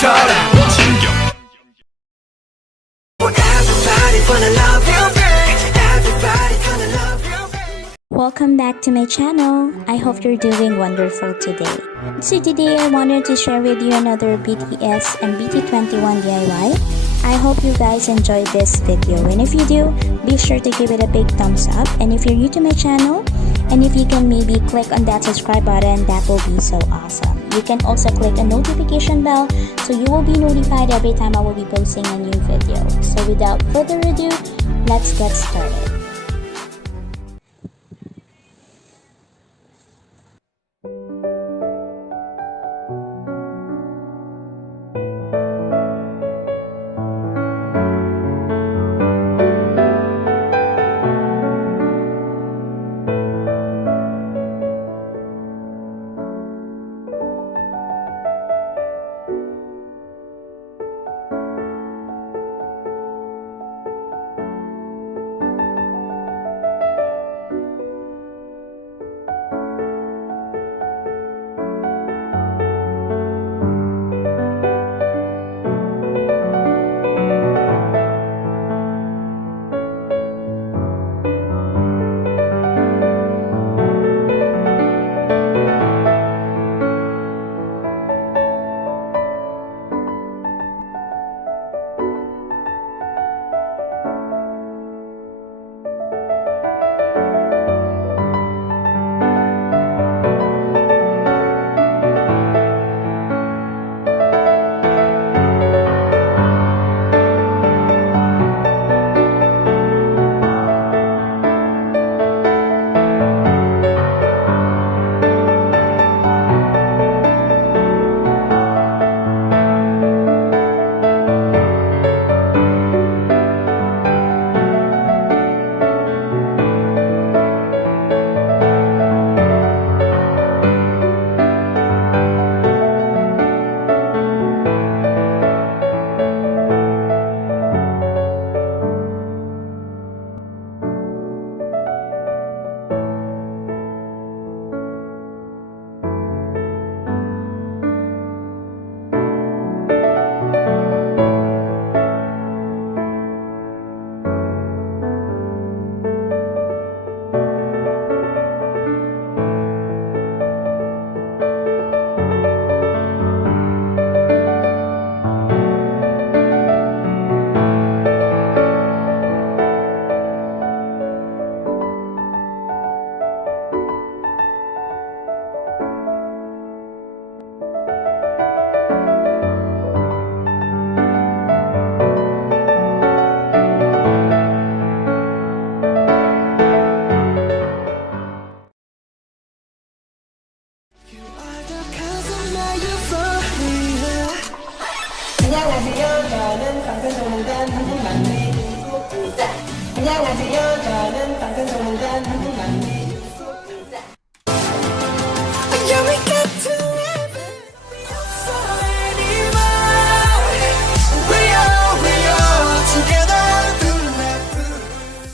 것처럼 진격. Welcome back to my channel. I hope you're doing wonderful today. So today I wanted to share with you another BTS and BT21 DIY. I hope you guys enjoyed this video, and if you do, be sure to give it a big thumbs up. And if you're new to my channel, and if you can maybe click on that subscribe button, that will be so awesome. You can also click a notification bell so you will be notified every time I will be posting a new video. So without further ado, let's get started. 안녕하세요. 저는 방탄소년단 한국 막내 JHope. 안녕하세요. 저는 방탄소년단 한국 막내